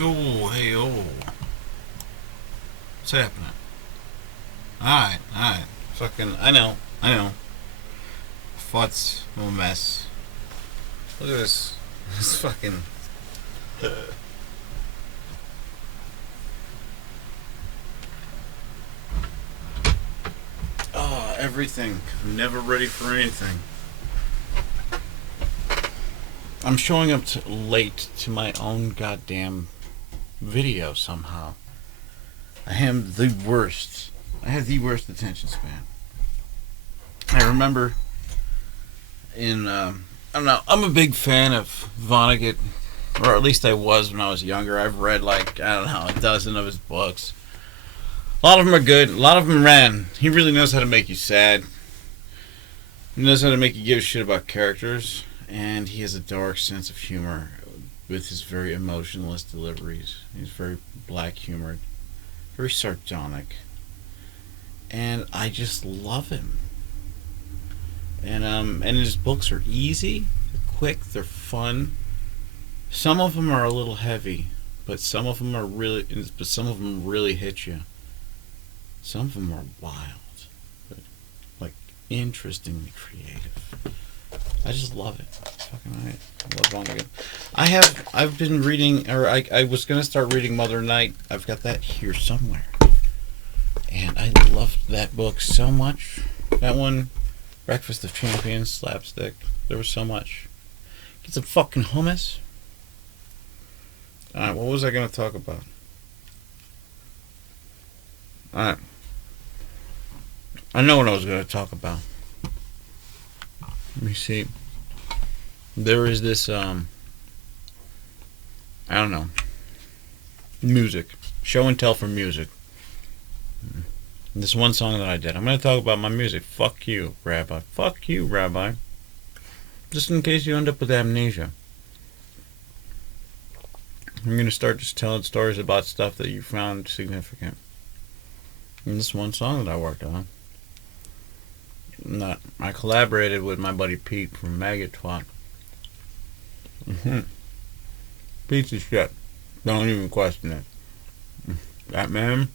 Oh, hey, oh. What's happening? Alright, alright. Fucking, I know. What's a mess? Look at this. This fucking. Oh, everything. I'm never ready for anything. I'm showing up late to my own goddamn video somehow. I am the worst. I have the worst attention span. I remember I don't know, I'm a big fan of Vonnegut, or at least I was when I was younger. I've read like, I don't know, a dozen of his books. A lot of them are good, a lot of them ran. He really knows how to make you sad. He knows how to make you give a shit about characters, and he has a dark sense of humor with his very emotionless deliveries. He's very black humored, very sardonic, and I just love him. And his books are easy, they're quick, they're fun. Some of them are a little heavy, but some of them really hit you. Some of them are wild, but like interestingly creative. I just love it. Fucking right. I love Vonnegut. I've been reading, or I was gonna start reading Mother Night. I've got that here somewhere, and I loved that book so much. That one. Breakfast of Champions, slapstick. There was so much. Get some fucking hummus. Alright, what was I going to talk about? Alright. I know what I was going to talk about. Let me see. There is this, I don't know. Music. Show and tell for music. This one song that I did. I'm going to talk about my music. Fuck you, Rabbi. Fuck you, Rabbi. Just in case you end up with amnesia. I'm going to start just telling stories about stuff that you found significant. And this one song that I worked on. I collaborated with my buddy Pete from Maggot Twat. Piece of shit. Don't even question it. That man...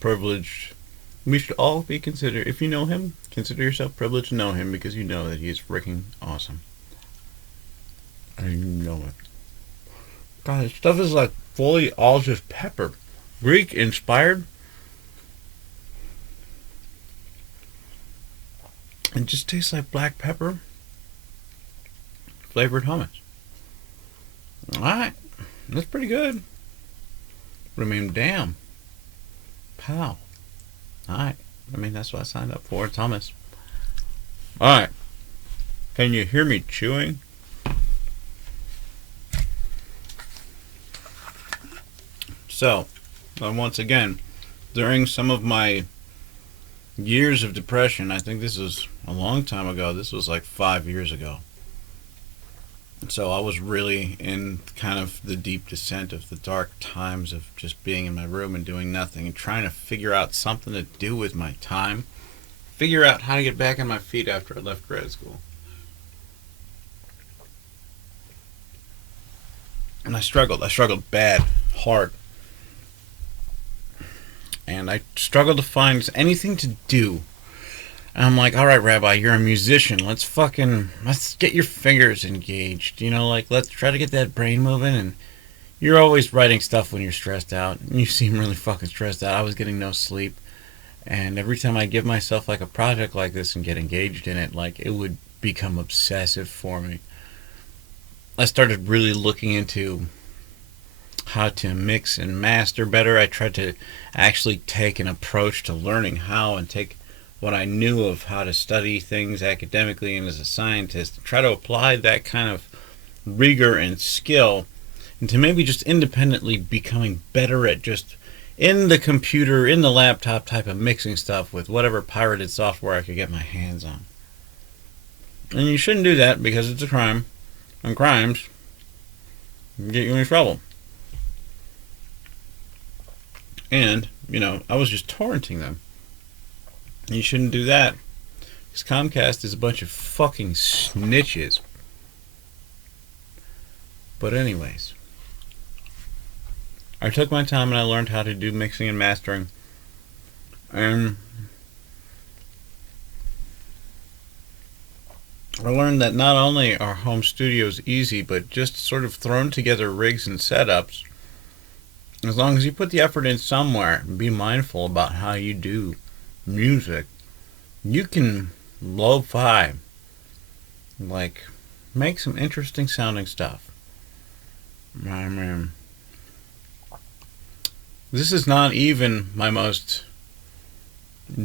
privileged. We should all be considered, if you know him, consider yourself privileged to know him because you know that he is freaking awesome. And you know it. God, his stuff is like fully all just pepper. Greek inspired. It just tastes like black pepper flavored hummus. Alright. That's pretty good. But I mean, damn. Pow. Alright. I mean, that's what I signed up for. It's hummus. Alright. Can you hear me chewing? So, once again, during some of my years of depression, I think this was a long time ago. This was like 5 years ago. So I was really in kind of the deep descent of the dark times of just being in my room and doing nothing and trying to figure out something to do with my time. Figure out how to get back on my feet after I left grad school. And I struggled. I struggled bad, hard. And I struggled to find anything to do. And I'm like, alright, Rabbi, you're a musician. Let's get your fingers engaged. You know, like, let's try to get that brain moving. And you're always writing stuff when you're stressed out. And you seem really fucking stressed out. I was getting no sleep. And every time I give myself, like, a project like this and get engaged in it, like, it would become obsessive for me. I started really looking into how to mix and master better. I tried to actually take an approach to learning how and take what I knew of how to study things academically and as a scientist, try to apply that kind of rigor and skill into maybe just independently becoming better at just in the computer, in the laptop type of mixing stuff with whatever pirated software I could get my hands on. And you shouldn't do that because it's a crime. And crimes can get you in trouble. And, you know, I was just torrenting them. And you shouldn't do that. Because Comcast is a bunch of fucking snitches. But anyways, I took my time and I learned how to do mixing and mastering. And I learned that not only are home studios easy, but just sort of thrown together rigs and setups, as long as you put the effort in somewhere and be mindful about how you do music, you can lo-fi, like, make some interesting sounding stuff. I mean, this is not even my most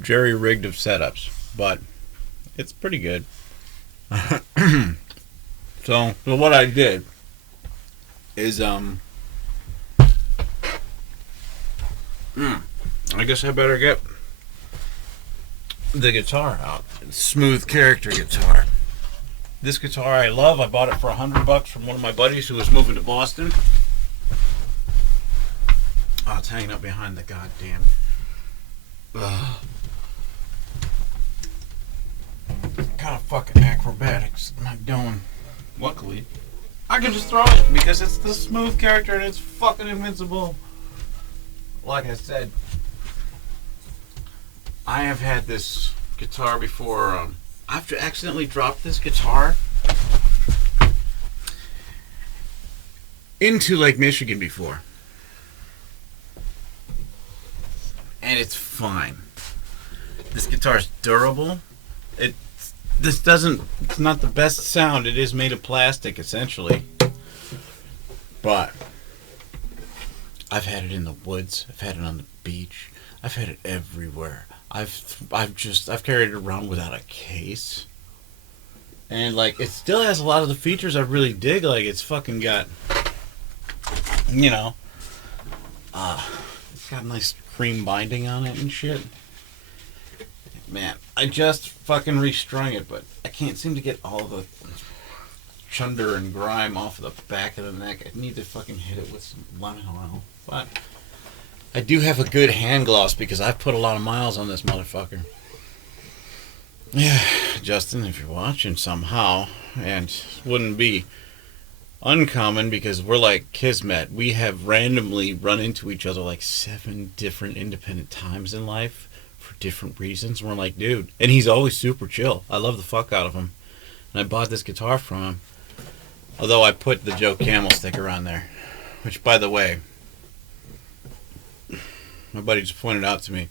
jerry-rigged of setups, but it's pretty good. So what I did is, I guess I better get the guitar out. Smooth character guitar. This guitar I love. I bought it for $100 from one of my buddies who was moving to Boston. Oh, it's hanging up behind the goddamn. Kind of fucking acrobatics am I doing? Luckily, I can just throw it because it's the smooth character and it's fucking invincible. Like I said, I have had this guitar before. I've accidentally dropped this guitar into Lake Michigan before, and it's fine. This guitar is durable. It's not the best sound. It is made of plastic, essentially. But I've had it in the woods. I've had it on the beach. I've had it everywhere. I've carried it around without a case. And, like, it still has a lot of the features I really dig. Like, it's fucking got, you know, it's got a nice cream binding on it and shit. Man, I just fucking restrung it, but I can't seem to get all the chunder and grime off of the back of the neck. I need to fucking hit it with some lemon oil. But I do have a good hand gloss because I've put a lot of miles on this motherfucker. Yeah, Justin, if you're watching somehow, and wouldn't be uncommon because we're like Kismet. We have randomly run into each other like 7 different independent times in life. Different reasons, and we're like, dude, and he's always super chill. I love the fuck out of him, and I bought this guitar from him, although I put the Joe Camel sticker on there, which, by the way, my buddy just pointed out to me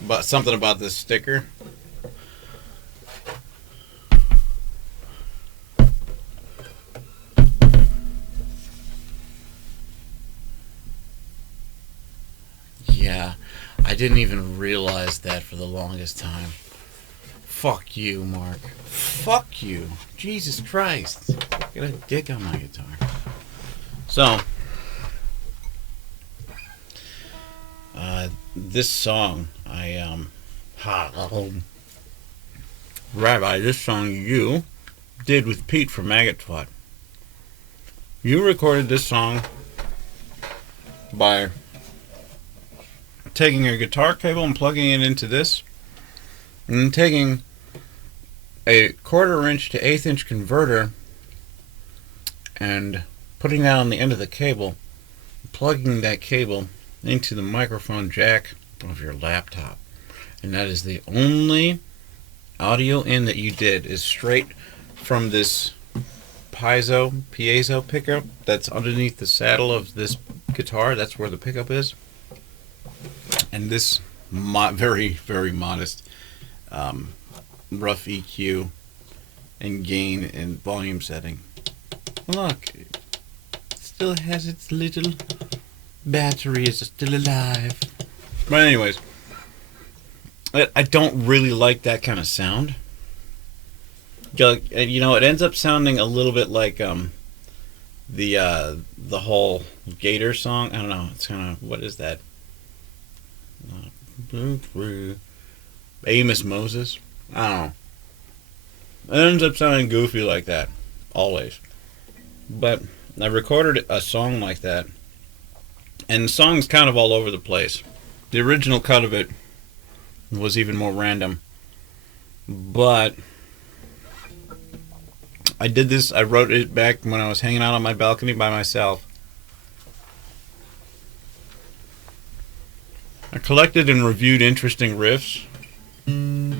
about something about this sticker. Yeah, I didn't even realize that for the longest time. Fuck you, Mark. Fuck you. Jesus Christ. Get a dick on my guitar. So, this song, Rabbi, this song you did with Pete from Maggot Twat. You recorded this song by taking a guitar cable and plugging it into this, and then taking a 1/4 inch to 1/8 inch converter and putting that on the end of the cable, plugging that cable into the microphone jack of your laptop. And that is the only audio in that you did, is straight from this piezo pickup that's underneath the saddle of this guitar. That's where the pickup is. And this very, very modest rough EQ and gain and volume setting. Look, it still has its little battery, is still alive. But anyways, I don't really like that kind of sound. You know, it ends up sounding a little bit like the whole Gator song. I don't know. It's kind of, what is that? Amos Moses. I don't know. It ends up sounding goofy like that, always. But I recorded a song like that, and the song's kind of all over the place. The original cut of it was even more random, but I did this. I wrote it back when I was hanging out on my balcony by myself. I collected and reviewed interesting riffs. And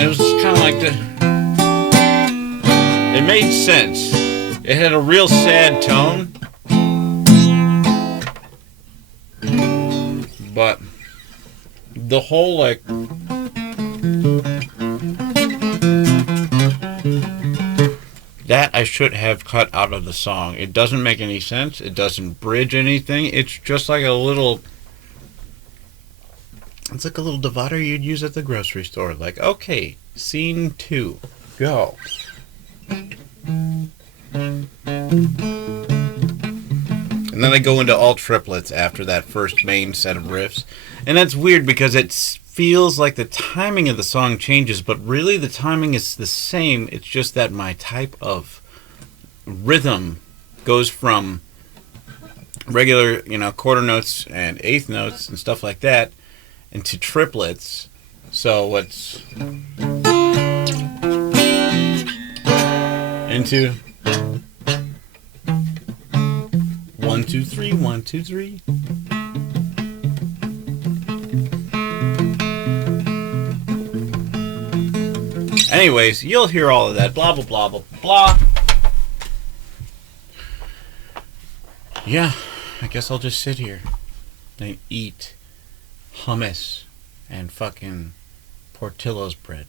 it was kind of like it made sense. It had a real sad tone, but the whole like that I should have cut out of the song. It doesn't make any sense. It doesn't bridge anything. It's just like a little. It's like a little divider you'd use at the grocery store. Like, okay, scene 2, go. And then they go into all triplets after that first main set of riffs. And that's weird because it feels like the timing of the song changes, but really the timing is the same. It's just that my type of rhythm goes from regular, quarter notes and eighth notes and stuff like that into triplets. So it's into 1 2 3 1 2 3. Anyways, you'll hear all of that. Blah blah blah blah blah. Yeah, I guess I'll just sit here and eat hummus and fucking Portillo's bread.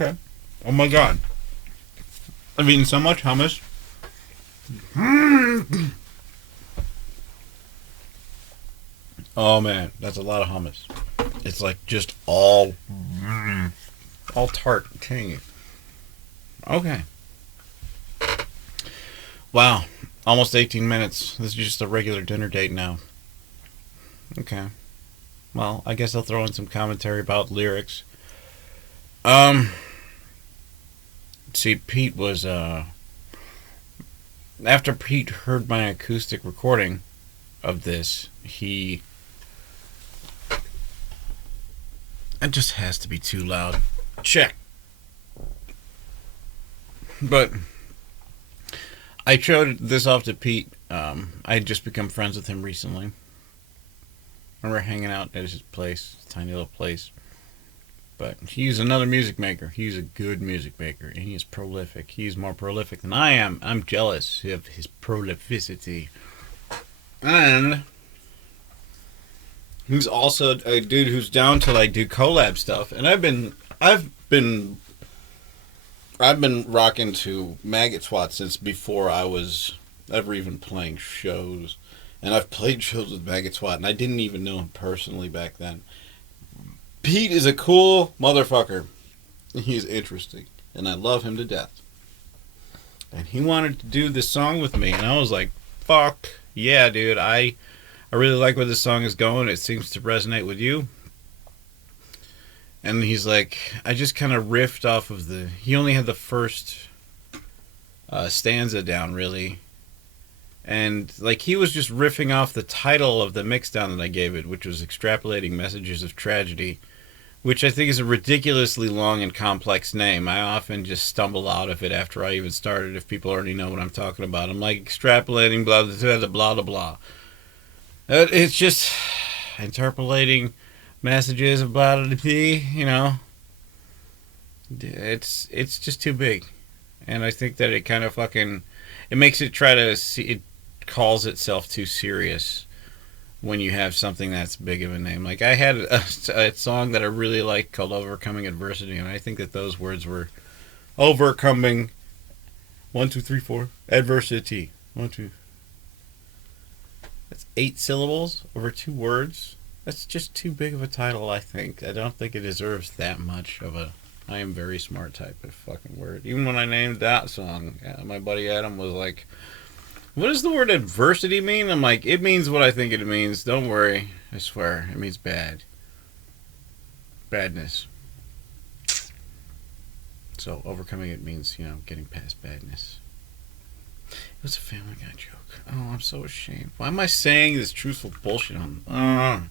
Okay. Oh my god. I've eaten so much hummus. Oh man, that's a lot of hummus. It's like just all tart and tangy. Okay. Wow. Almost 18 minutes. This is just a regular dinner date now. Okay. Well, I guess I'll throw in some commentary about lyrics. See, Pete was, after Pete heard my acoustic recording of this, it just has to be too loud. Check. But I showed this off to Pete. I had just become friends with him recently. And we're hanging out at his place, tiny little place. But he's another music maker. He's a good music maker, and he is prolific. He's more prolific than I am. I'm jealous of his prolificity. And he's also a dude who's down to like do collab stuff. And I've been rocking to Maggot Twat since before I was ever even playing shows. And I've played shows with Maggot Twat, and I didn't even know him personally back then. Pete is a cool motherfucker. He's interesting, and I love him to death. And he wanted to do this song with me, and I was like, fuck yeah, dude. I really like where this song is going. It seems to resonate with you. And he's like, I just kind of riffed off of he only had the first stanza down, really. And like he was just riffing off the title of the mixdown that I gave it, which was Extrapolating Messages of Tragedy, which I think is a ridiculously long and complex name. I often just stumble out of it after I even started if people already know what I'm talking about. I'm like extrapolating blah blah blah blah blah. It's just interpolating messages of blah blah blah, you know. It's just too big. And I think that it kind of fucking it makes it try to see it calls itself too serious when you have something that's big of a name. Like I had a song that I really liked called Overcoming Adversity, and I think that those words were overcoming 1 2 3 4 adversity 1 2. That's 8 syllables over 2 words. That's just too big of a title. I think I don't think it deserves that much of a I am very smart type of fucking word. Even when I named that song, my buddy Adam was like, what does the word adversity mean? I'm like, it means what I think it means. Don't worry. I swear. It means bad. Badness. So overcoming it means, you know, getting past badness. It was a Family Guy joke. Oh, I'm so ashamed. Why am I saying this truthful bullshit on...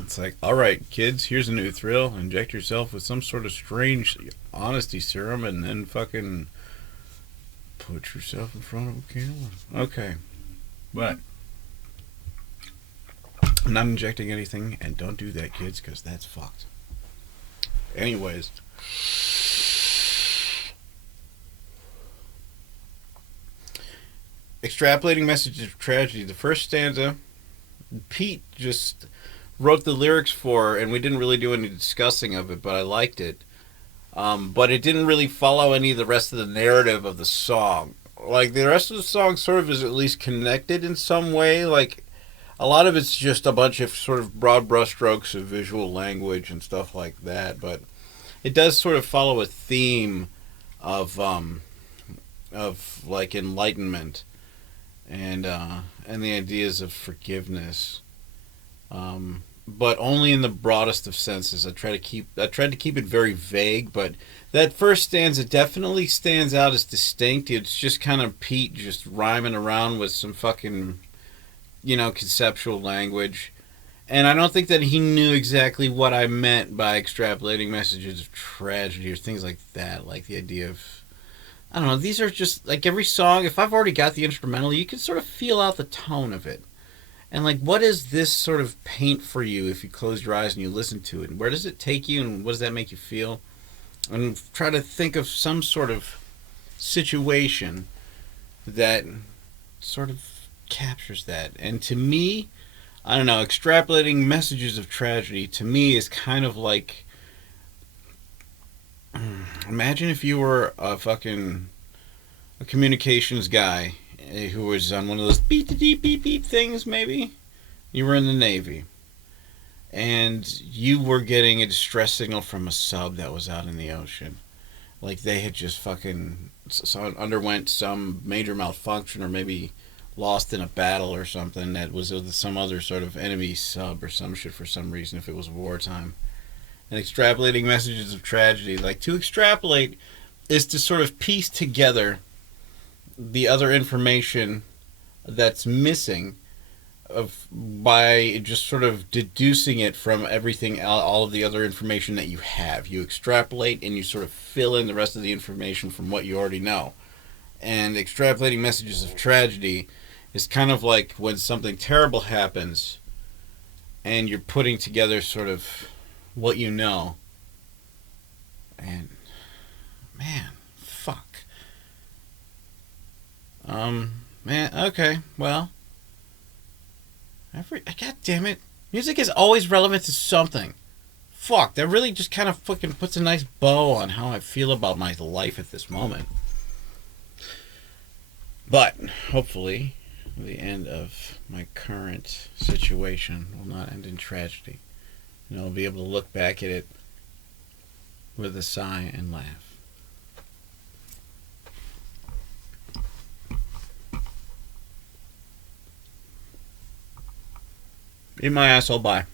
It's like, alright, kids, here's a new thrill. Inject yourself with some sort of strange honesty serum and then fucking put yourself in front of a camera. Okay. But I'm not injecting anything, and don't do that, kids, because that's fucked. Anyways. Extrapolating Messages of Tragedy. The first stanza, Pete just wrote the lyrics for, and we didn't really do any discussing of it, but I liked it. But it didn't really follow any of the rest of the narrative of the song. Like, the rest of the song sort of is at least connected in some way. Like, a lot of it's just a bunch of sort of broad brushstrokes of visual language and stuff like that. But it does sort of follow a theme of like enlightenment and the ideas of forgiveness. But only in the broadest of senses. I tried to keep it very vague, but that first stanza definitely stands out as distinct. It's just kind of Pete just rhyming around with some fucking, you know, conceptual language. And I don't think that he knew exactly what I meant by extrapolating messages of tragedy or things like that. Like the idea of, I don't know, these are just, like every song, if I've already got the instrumental, you can sort of feel out the tone of it. And, like, what does this sort of paint for you if you close your eyes and you listen to it? And where does it take you, and what does that make you feel? And try to think of some sort of situation that sort of captures that. And to me, I don't know, extrapolating messages of tragedy, to me, is kind of like Imagine if you were a communications guy who was on one of those beep beep beep beep things. Maybe you were in the Navy and you were getting a distress signal from a sub that was out in the ocean. Like they had just fucking underwent some major malfunction or maybe lost in a battle or something that was with some other sort of enemy sub or some shit for some reason if it was wartime. And extrapolating messages of tragedy. Like to extrapolate is to sort of piece together the other information that's missing by just sort of deducing it from everything, all of the other information that you have. You extrapolate and you sort of fill in the rest of the information from what you already know. And extrapolating messages of tragedy is kind of like when something terrible happens and you're putting together sort of what you know. And man, fuck. Man, okay, well, God damn it. Music is always relevant to something. Fuck, that really just kind of fucking puts a nice bow on how I feel about my life at this moment. But, hopefully, the end of my current situation will not end in tragedy. And I'll be able to look back at it with a sigh and laugh. Eat my asshole, bye.